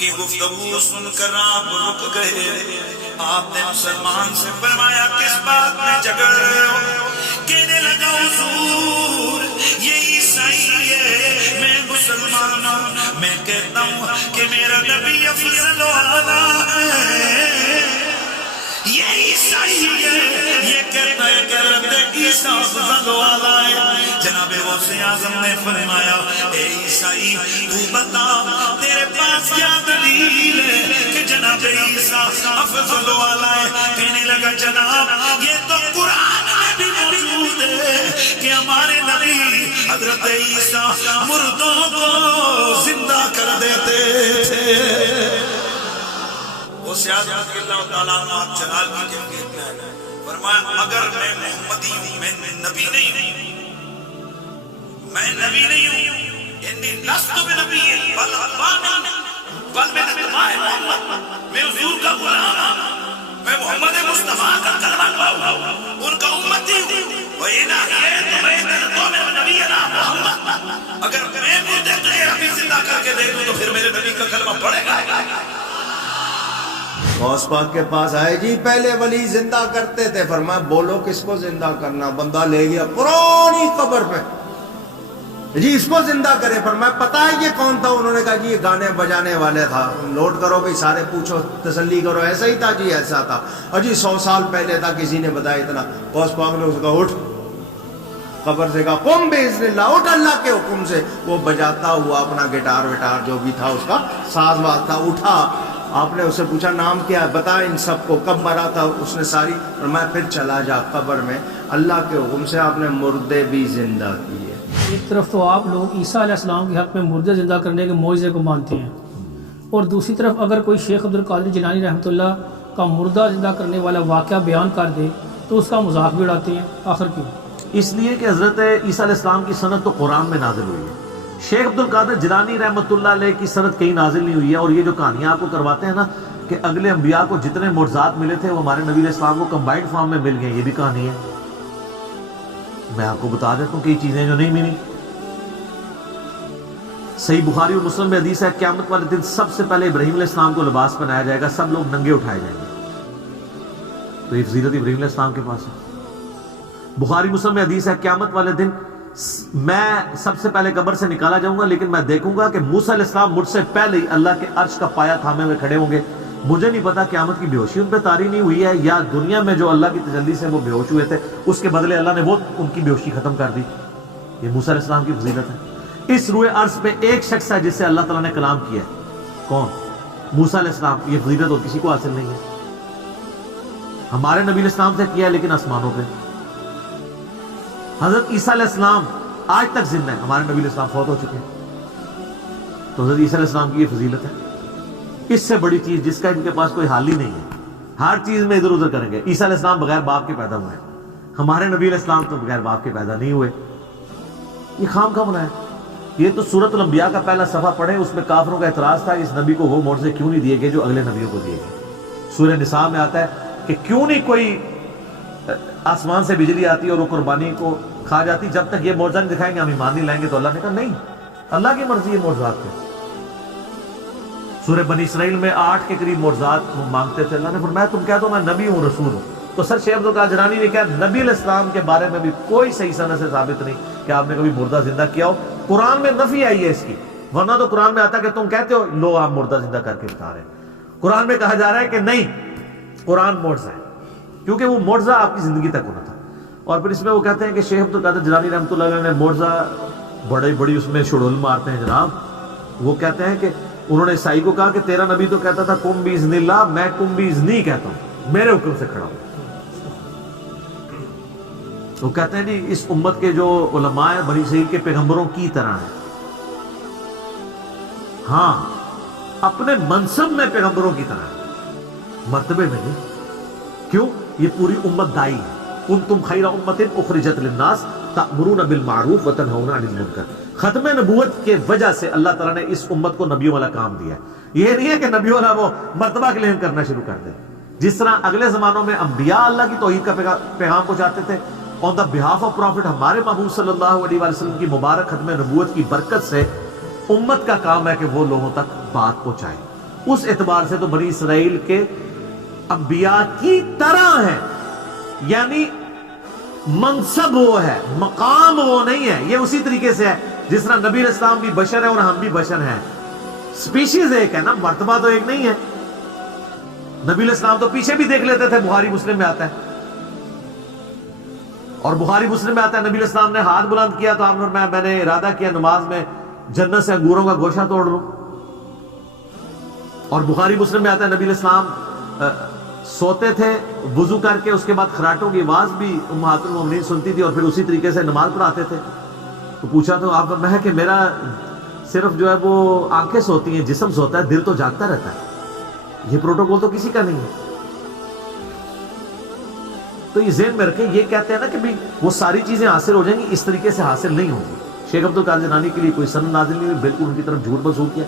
کی گفتگو سن کر آپ رک گئے. آپ نے مسلمان سے فرمایا کس بات میں جھگڑ رہے ہو؟ کہنے لگا حضور یہ عیسائی ہے، میں مسلمان ہوں، میں کہتا ہوں کہ میرا نبی افضل اعلیٰ ہے. یہ عیسائی ہے، یہ کہتا ہے کہ حضرت عیسیٰ افضل اعلیٰ ہے. جناب غوث اعظم نے فرمایا اے عیسائی تو بتا تیرے پاس کیا دلیل ہے کہ جناب عیسیٰ افضل اعلیٰ ہے؟ کہنے لگا جناب یہ تو قرآن میں بھی موجود ہے کہ ہمارے نبی حضرت عیسیٰ مردوں کو زندہ کر دیتے تھے. وہ سیاست رضی اللہ تعالیٰ عنہ جلال کی کیفیت میں ہے. فرمایا اگر میں محمدی ہوں، میں نبی نہیں ہوں، میں نبی نہیں ہوں، انی لست بنبی بل میں اتباع محمد، میں حضور کا غلام ہوں، میں محمد مصطفیٰ کا کلمہ پڑھوں، ان کا امتی ہوں. وَإِنَا حَيَيْتُ بَيْتَ قَوْمٍ نَبِيِّنَا مُحَمَّدٍ. اگر میں مردے کو نبی زندہ کر کے دے دوں تو پھر میرے نبی کا کلمہ پڑھے گا. غوث پاک کے پاس آئے جی پہلے ولی زندہ کرتے تھے. فرمایا بولو کس کو زندہ کرنا؟ بندہ لے گیا پرانی قبر پہ، جی اس کو زندہ کرے. فرمایا پتہ ہے یہ کون تھا؟ انہوں نے کہا جی یہ گانے بجانے والے تھا. نوٹ کرو بھئی، سارے پوچھو تسلی کرو. ایسا ہی تھا جی ایسا تھا. اور جی 100 سال پہلے تھا، کسی نے بتایا اتنا. غوث پاک نے اس کو کہا اٹھ، قبر سے کہا قم باذن اللہ، اٹھ اللہ کے حکم سے. وہ بجاتا ہوا اپنا گٹار وٹار جو بھی تھا اس کا ساز واز تھا، اٹھا. آپ نے اس سے پوچھا نام کیا ہے؟ بتا ان سب کو کب مرا تھا. اس نے ساری. فرمایا پھر چلا جا قبر میں، اللہ کے حکم سے آپ نے مردے بھی زندہ کیے. ایک طرف تو آپ لوگ عیسیٰ علیہ السلام کے حق میں مردے زندہ کرنے کے معجزے کو مانتے ہیں، اور دوسری طرف اگر کوئی شیخ عبدالقادر جیلانی رحمۃ اللہ کا مردہ زندہ کرنے والا واقعہ بیان کر دے تو اس کا مذاق بھی اڑاتے ہیں. آخر کیوں؟ اس لیے کہ حضرت عیسیٰ علیہ السلام کی سند تو قرآن میں نازل ہوئی ہے. شیخ عبدالقادر جیلانی رحمۃ اللہ علیہ کی سند کہیں نازل نہیں ہوئی ہے. اور یہ جو کہانیاں آپ کو کرواتے ہیں نا کہ اگلے انبیاء کو جتنے معجزات ملے تھے وہ ہمارے نبی علیہ السلام کو کمبائنڈ فارم میں مل گئے، یہ بھی کہانی ہے. میں آپ کو بتا دیتا ہوں کہ یہ چیزیں جو نہیں ملی. صحیح بخاری اور مسلم میں حدیث ہے قیامت والے دن سب سے پہلے ابراہیم علیہ السلام کو لباس پہنایا جائے گا، سب لوگ ننگے اٹھائے جائیں گے. تو یہ فضیلت ابراہیم علیہ السلام کے پاس ہے. بخاری مسلم میں حدیث ہے قیامت والے دن میں سب سے پہلے قبر سے نکالا جاؤں گا، لیکن میں دیکھوں گا کہ موسیٰ علیہ السلام مجھ سے پہلے ہی اللہ کے عرش کا پایا تھامے ہوئے کھڑے ہوں گے. مجھے نہیں پتا قیامت کی بے ہوشی ان پہ طاری نہیں ہوئی ہے یا دنیا میں جو اللہ کی تجلی سے وہ بے ہوش ہوئے تھے اس کے بدلے اللہ نے وہ ان کی بے ہوشی ختم کر دی. یہ موسیٰ علیہ السلام کی فضیلت ہے. اس روئے عرض پہ ایک شخص ہے جس سے اللہ تعالیٰ نے کلام کیا ہے. کون؟ موسیٰ علیہ السلام. یہ فضیلت اور کسی کو حاصل نہیں ہے. ہمارے نبی علیہ السلام سے کیا ہے لیکن آسمانوں پہ. حضرت عیسیٰ علیہ السلام آج تک زندہ ہے، ہمارے نبی علیہ السلام فوت ہو چکے ہیں. تو حضرت عیسیٰ علیہ السلام کی یہ فضیلت ہے. اس سے بڑی چیز جس کا ان کے پاس کوئی حال ہی نہیں ہے، ہر چیز میں ادھر ادھر کریں گے. عیسیٰ علیہ السلام بغیر باپ کے پیدا ہوئے ہیں، ہمارے نبی علیہ السلام تو بغیر باپ کے پیدا نہیں ہوئے. یہ خام کا بنایا. یہ تو سورۃ الانبیاء کا پہلا صفحہ پڑھیں، اس میں کافروں کا اعتراض تھا اس نبی کو وہ معجزے کیوں نہیں دیے گئے جو اگلے نبیوں کو دیے گئے. سورہ نساء میں آتا ہے کہ کیوں نہیں کوئی آسمان سے بجلی آتی اور وہ قربانی کو کھا جاتی، جب تک یہ معجزہ نہیں دکھائیں گے ہم ایمان نہیں لائیں گے. تو اللہ نے کہا نہیں، اللہ کی مرضی ہے معجزات پہ. سورہ بنی اسرائیل میں 8 کے قریب معجزات مانگتے تھے. اللہ نے فرمایا تم کہہ دو میں نبی ہوں، رسول ہوں. تو سر شیخ عبدالقادر جیلانی نے کہا نبی علیہ السلام کے بارے میں بھی کوئی صحیح سند سے ثابت نہیں کہ آپ نے کبھی مردہ زندہ کیا ہو. قرآن میں نفی آئی ہے اس کی، ورنہ تو قرآن میں آتا کہ تم کہتے ہو لو آپ مردہ زندہ کر کے بتا رہے ہیں. قرآن میں کہا جا رہا ہے کہ نہیں، قرآن معجزہ ہے، کیونکہ وہ معجزہ آپ کی زندگی تک ہونا تھا. اور پھر اس میں وہ کہتے ہیں کہ شیخ عبدالقادر جیلانی رحمۃ اللہ علیہ نے معجزہ بڑی اس میں شڑول مارتے ہیں جناب. وہ کہتے ہیں کہ انہوں نے عیسائی کو کہا کہ تیرا نبی تو کہتا تھا کم باذن اللہ، میں کم باذنی کہتا ہوں، میرے حکم سے کھڑا ہوں. وہ کہتے ہیں جی اس امت کے جو علماء ہیں بنی اسرائیل کے پیغمبروں کی طرح ہیں. ہاں اپنے منصب میں پیغمبروں کی طرح ہیں، مرتبے میں نہیں. کیوں؟ یہ پوری امت دائی ہے. کنتم خیر امت اخرجت للناس تأمرون بالمعروف وتنہون عن المنکر. ختم نبوت کے وجہ سے اللہ تعالیٰ نے اس امت کو نبیوں والا کام دیا ہے. یہ نہیں ہے کہ نبیوں والا وہ مرتبہ کلیم کرنا شروع کر دے. جس طرح اگلے زمانوں میں انبیاء اللہ کی توحید کا پیغام پہنچاتے تھے، on the behalf of prophet ہمارے محبوب صلی اللہ علیہ وسلم کی مبارک ختم نبوت کی برکت سے امت کا کام ہے کہ وہ لوگوں تک بات پہنچائے. اس اعتبار سے تو بنی اسرائیل کے انبیاء کی طرح ہے، یعنی منصب وہ ہے، مقام وہ نہیں ہے، یہ اسی طریقے سے ہے جس طرح نبی علیہ السلام بھی بشر ہے اور ہم بھی بشر ہیں، سپیشیز ایک ہے نا، مرتبہ تو ایک نہیں ہے۔ نبی علیہ السلام تو پیچھے بھی دیکھ لیتے تھے، بخاری مسلم میں آتا ہے، اور بخاری مسلم میں آتا ہے نبی علیہ السلام نے ہاتھ بلند کیا تو آپ نے فرمایا میں نے ارادہ کیا نماز میں جنت سے انگوروں کا گوشہ توڑ لوں، اور بخاری مسلم میں آتا ہے نبی علیہ السلام سوتے تھے وضو کر کے، اس کے بعد خراٹوں کی آواز بھی امہات المومنین سنتی تھی اور پھر اسی طریقے سے نماز پڑھاتے تھے۔ تو پوچھا تو آپ نے کہ میرا صرف جو ہے وہ آنکھیں سوتی ہیں، جسم سوتا ہے، دل تو جاگتا رہتا ہے، یہ پروٹوکول تو کسی کا نہیں ہے۔ تو یہ ذہن میں رکھیں، یہ کہتے ہیں نا کہ بھی وہ ساری چیزیں حاصل ہو جائیں گی، اس طریقے سے حاصل نہیں ہوں گی۔ شیخ عبد القادر جیلانی کے لیے کوئی سند نازل نہیں ہوئی، بالکل ان کی طرف جھوٹ منسوب کیا۔